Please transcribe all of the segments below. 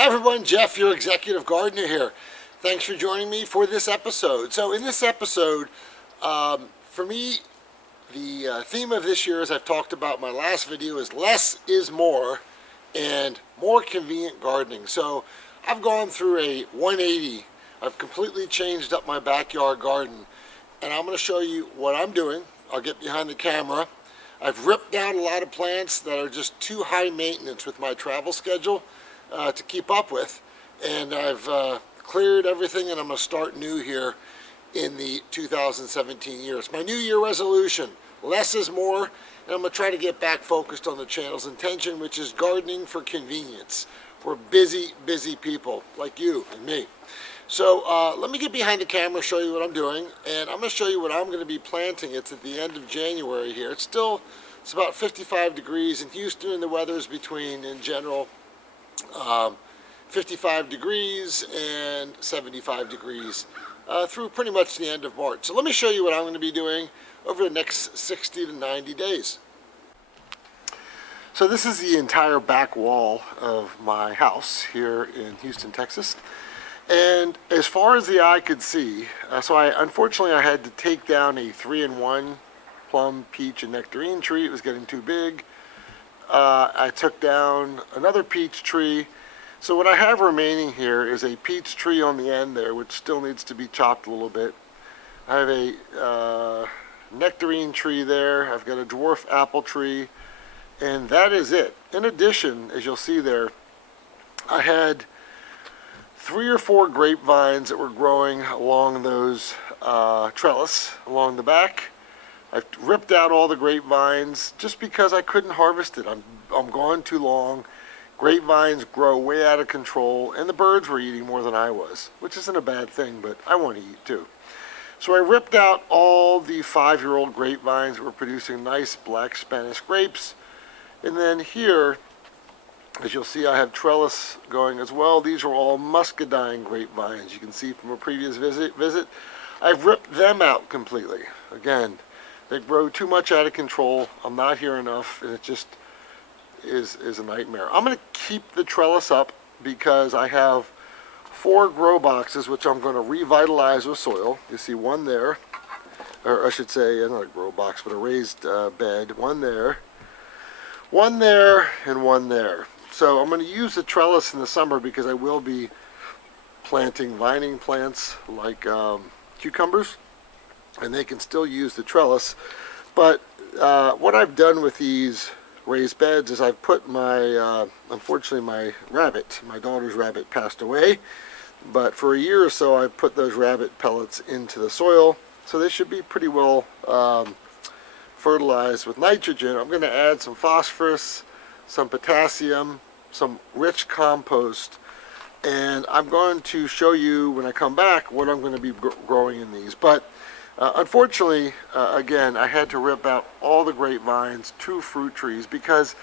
Hi everyone, Jeff, your executive gardener here. Thanks for joining me for this episode. So in this episode, for me, the theme of this year, as I've talked about in my last video, is less is more and more convenient gardening. So I've gone through a 180. I've completely changed up my backyard garden, and I'm going to show you what I'm doing. I'll get behind the camera. I've ripped down a lot of plants that are just too high maintenance with my travel schedule to keep up with, and I've cleared everything, and I'm going to start new here in the 2017 year. It's my new year resolution, less is more, and I'm going to try to get back focused on the channel's intention, which is gardening for convenience. We're busy people like you and me. So let me get behind the camera, show you what I'm doing, and I'm going to show you what I'm going to be planting. It's at the end of January here. It's about 55 degrees in Houston, and the weather's between, in general, 55 degrees and 75 degrees through pretty much the end of March. So let me show you what I'm going to be doing over the next 60 to 90 days. So this is the entire back wall of my house here in Houston, Texas. And as far as the eye could see, unfortunately I had to take down a 3-in-1 plum, peach, and nectarine tree. It was getting too big. I took down another peach tree. So what I have remaining here is a peach tree on the end there, which still needs to be chopped a little bit. I have a nectarine tree there. I've got a dwarf apple tree, and that is it. In addition, as you'll see there, I had 3 or 4 grapevines that were growing along those trellis along the back. I've ripped out all the grapevines just because I couldn't harvest it. I'm gone too long. Grapevines grow way out of control, and the birds were eating more than I was, which isn't a bad thing, but I want to eat too. So I ripped out all the 5-year-old grapevines that were producing nice black Spanish grapes. And then here, as you'll see, I have trellis going as well. These are all muscadine grapevines. You can see from a previous visit. I've ripped them out completely. Again, they grow too much out of control. I'm not here enough, and it just is a nightmare. I'm going to keep the trellis up because I have 4 grow boxes, which I'm going to revitalize with soil. You see one there, or I should say, not a grow box, but a raised bed. One there, and one there. So I'm going to use the trellis in the summer because I will be planting vining plants like cucumbers, and they can still use the trellis. But what I've done with these raised beds is I've put my, unfortunately my daughter's rabbit passed away, but for a year or so I put those rabbit pellets into the soil, so they should be pretty well fertilized with nitrogen. I'm going to add some phosphorus, some potassium, some rich compost, and I'm going to show you when I come back what I'm going to be growing in these. But unfortunately, again, I had to rip out all the grapevines, 2 fruit trees, because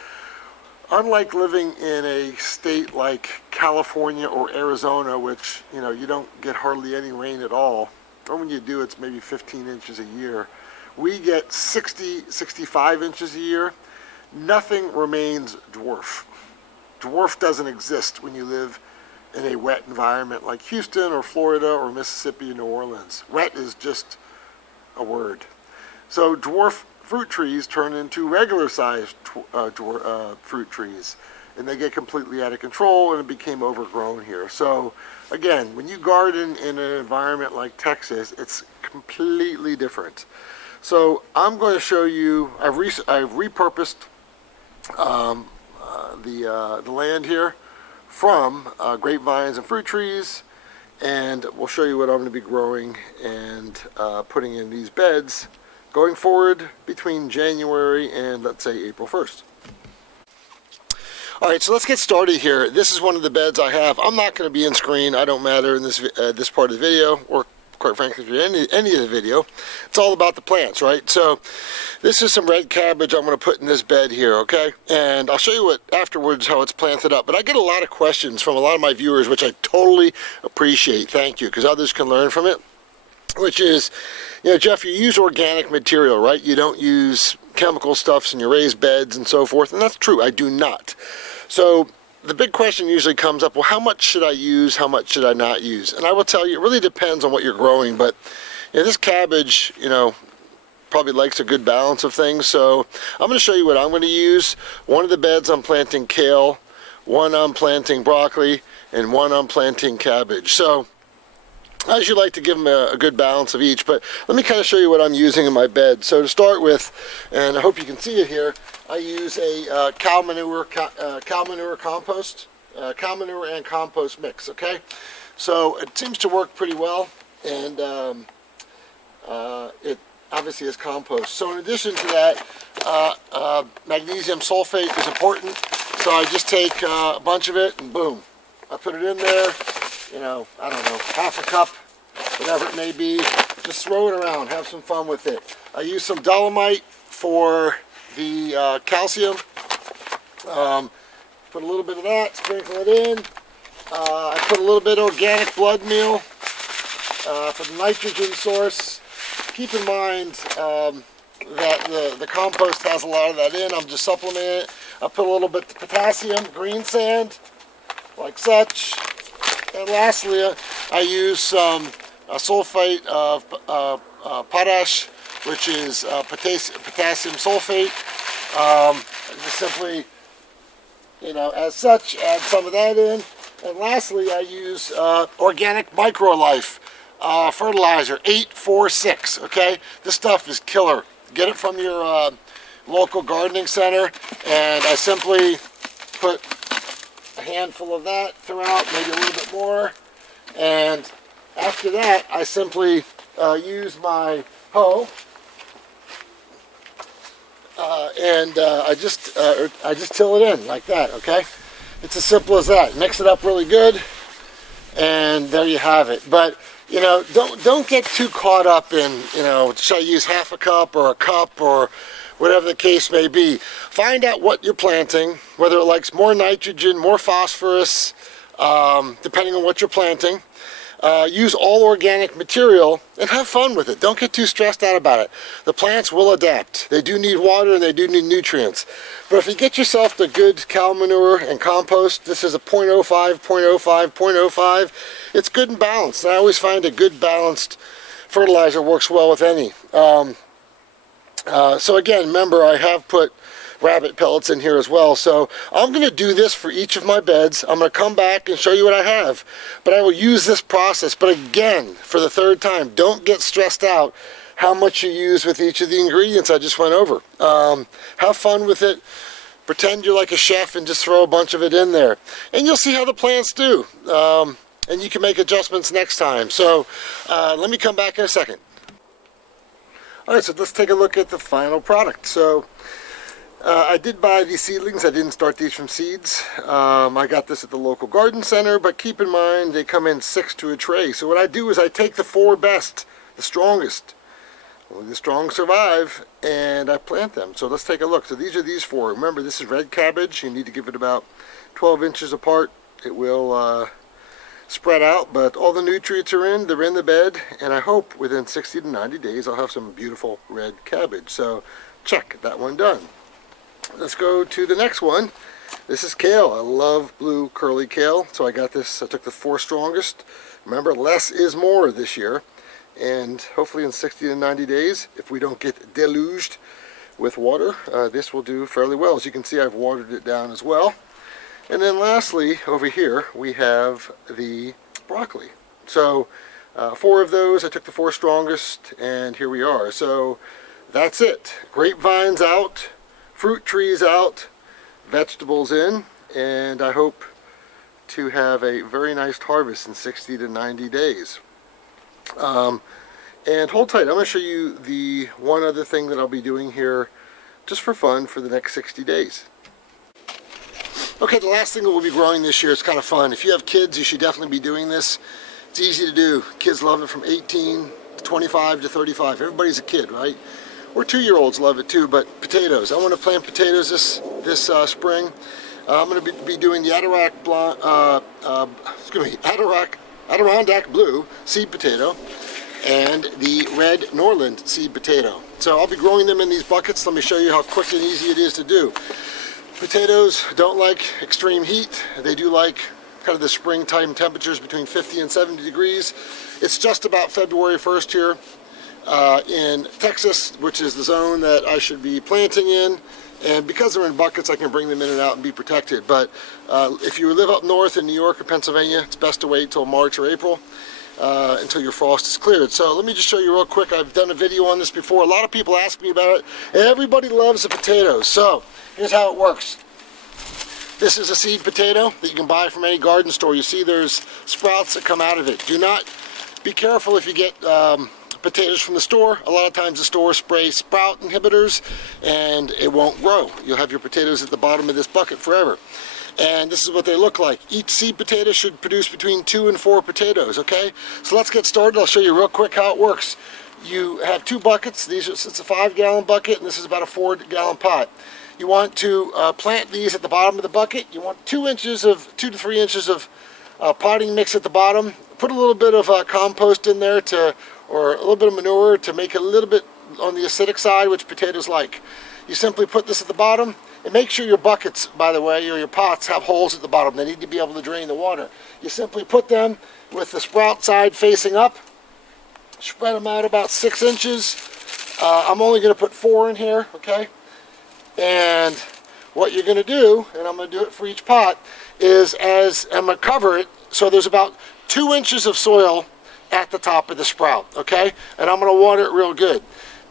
unlike living in a state like California or Arizona, which, you know, you don't get hardly any rain at all, or when you do, it's maybe 15 inches a year. We get 60, 65 inches a year. Nothing remains dwarf. Dwarf doesn't exist when you live in a wet environment like Houston or Florida or Mississippi or New Orleans. Wet is just a word. So dwarf fruit trees turn into regular sized fruit trees, and they get completely out of control, and it became overgrown here. So again, when you garden in an environment like Texas, it's completely different. So I'm going to show you, I've repurposed the land here from grapevines and fruit trees, and we'll show you what I'm going to be growing and putting in these beds going forward between January and, let's say, April 1st. All right, so let's get started here. This is one of the beds I have. I'm not going to be in screen. I don't matter in this part of the video, or quite frankly, if you're in any of the video. It's all about the plants, right? So this is some red cabbage I'm going to put in this bed here, okay? And I'll show you afterwards how it's planted up. But I get a lot of questions from a lot of my viewers, which I totally appreciate. Thank you, because others can learn from it. Which is, you know, Jeff, you use organic material, right? You don't use chemical stuffs in your raised beds and so forth. And that's true, I do not. So the big question usually comes up, well, how much should I use? How much should I not use? And I will tell you, it really depends on what you're growing, but this cabbage, probably likes a good balance of things. So I'm going to show you what I'm going to use. One of the beds I'm planting kale, one I'm planting broccoli, and one I'm planting cabbage. So I usually like to give them a good balance of each, but let me kind of show you what I'm using in my bed. So to start with, and I hope you can see it here, I use a cow manure compost, cow manure and compost mix, okay? So it seems to work pretty well, and it obviously is compost. So in addition to that, magnesium sulfate is important, so I just take a bunch of it and boom, I put it in there. I don't know, half a cup, whatever it may be. Just throw it around, have some fun with it. I use some dolomite for the calcium. Put a little bit of that, sprinkle it in. I put a little bit of organic blood meal for the nitrogen source. Keep in mind that the compost has a lot of that in. I'm just supplementing it. I put a little bit of potassium, green sand, like such. And lastly, I use some sulfate of potash, which is potassium sulfate. Just simply, as such, add some of that in. And lastly, I use organic microlife fertilizer, 846, okay? This stuff is killer. Get it from your local gardening center, and I simply put a handful of that throughout, maybe a little bit more, and after that I simply use my hoe and I just till it in like that, okay? It's as simple as that. Mix it up really good, and there you have it. But don't get too caught up in should I use half a cup or whatever the case may be. Find out what you're planting, whether it likes more nitrogen, more phosphorus, depending on what you're planting. Use all organic material and have fun with it. Don't get too stressed out about it. The plants will adapt. They do need water and they do need nutrients. But if you get yourself the good cow manure and compost, this is a 0.05, 0.05, 0.05, it's good and balanced. And I always find a good balanced fertilizer works well with any. So again, remember, I have put rabbit pellets in here as well. So I'm going to do this for each of my beds. I'm going to come back and show you what I have. But I will use this process. But again, for the third time, don't get stressed out how much you use with each of the ingredients I just went over. Have fun with it. Pretend you're like a chef and just throw a bunch of it in there. And you'll see how the plants do. And you can make adjustments next time. So let me come back in a second. Alright, so let's take a look at the final product. So I did buy these seedlings. I didn't start these from seeds. I got this at the local garden center, but keep in mind they come in 6 to a tray. So what I do is I take the 4 best, the strongest. Only the strong survive, and I plant them. So let's take a look. So these are these 4. Remember, this is red cabbage. You need to give it about 12 inches apart. It will spread out, but all the nutrients are in. They're in the bed, and I hope within 60 to 90 days I'll have some beautiful red cabbage. So check that one done. Let's go to the next one. This is kale. I love blue curly kale, so I got this. I took the 4 strongest. Remember, less is more this year, and hopefully in 60 to 90 days, if we don't get deluged with water, this will do fairly well. As you can see, I've watered it down as well. And then lastly, over here, we have the broccoli. So 4 of those. I took the 4 strongest, and here we are. So that's it. Grapevines out, fruit trees out, vegetables in, and I hope to have a very nice harvest in 60 to 90 days. And hold tight, I'm going to show you the one other thing that I'll be doing here just for fun for the next 60 days. Okay, the last thing that we'll be growing this year is kind of fun. If you have kids, you should definitely be doing this. It's easy to do. Kids love it from 18 to 25 to 35. Everybody's a kid, right? Or 2-year-olds love it too, but potatoes. I want to plant potatoes this spring. I'm going to be doing the Adirondack Blue seed potato and the red Norland seed potato. So I'll be growing them in these buckets. Let me show you how quick and easy it is to do. Potatoes don't like extreme heat. They do like kind of the springtime temperatures between 50 and 70 degrees. It's just about February 1st here in Texas, which is the zone that I should be planting in. And because they're in buckets, I can bring them in and out and be protected. But if you live up north in New York or Pennsylvania, it's best to wait till March or April until your frost is cleared. So let me just show you real quick. I've done a video on this before. A lot of people ask me about it. Everybody loves the potatoes. So here's how it works. This is a seed potato that you can buy from any garden store. You see there's sprouts that come out of it. Do not be careful if you get potatoes from the store. A lot of times the store sprays sprout inhibitors and it won't grow. You'll have your potatoes at the bottom of this bucket forever. And this is what they look like. Each seed potato should produce between 2 and 4 potatoes, okay? So let's get started. I'll show you real quick how it works. You have 2 buckets. It's a 5-gallon bucket, and this is about a 4-gallon pot. You want to plant these at the bottom of the bucket. You want 2 to 3 inches of potting mix at the bottom. Put a little bit of compost in there or a little bit of manure to make it a little bit on the acidic side, which potatoes like. You simply put this at the bottom, and make sure your buckets, by the way, or your pots have holes at the bottom. They need to be able to drain the water. You simply put them with the sprout side facing up, spread them out about 6 inches. I'm only going to put 4 in here, okay? And what you're going to do, and I'm going to do it for each pot, is I'm going to cover it so there's about 2 inches of soil at the top of the sprout, okay? And I'm going to water it real good.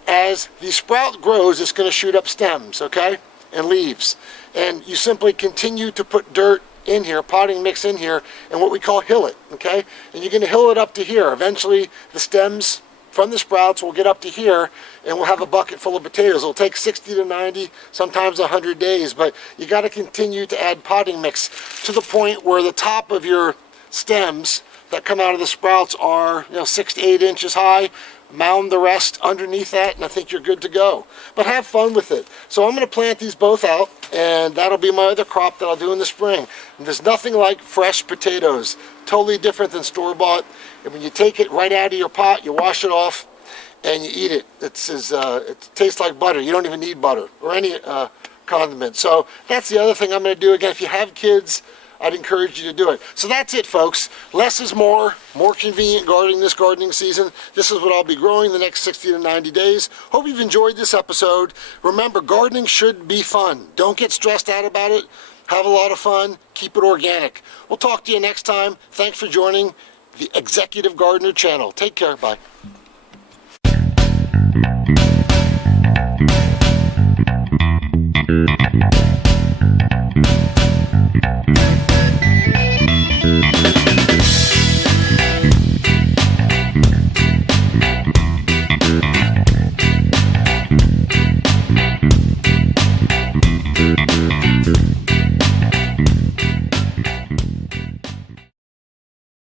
As the sprout grows, it's going to shoot up stems, okay, and leaves. And you simply continue to put dirt in here, potting mix in here, and what we call hill it, okay? And you're going to hill it up to here. Eventually, the stems from the sprouts will get up to here, and we'll have a bucket full of potatoes. It'll take 60 to 90, sometimes 100 days, but you got to continue to add potting mix to the point where the top of your stems that come out of the sprouts are 6 to 8 inches high. Mound the rest underneath that, and I think you're good to go. But have fun with it. So I'm going to plant these both out, and that'll be my other crop that I'll do in the spring. And there's nothing like fresh potatoes. Totally different than store-bought. And when you take it right out of your pot, you wash it off, and you eat it. It tastes like butter. You don't even need butter or any condiment. So that's the other thing I'm going to do. Again, if you have kids, I'd encourage you to do it. So that's it, folks. Less is more convenient gardening this gardening season. This is what I'll be growing the next 60 to 90 days. Hope you've enjoyed this episode. Remember, gardening should be fun. Don't get stressed out about it. Have a lot of fun. Keep it organic. We'll talk to you next time. Thanks for joining the Executive Gardener channel. Take care. Bye.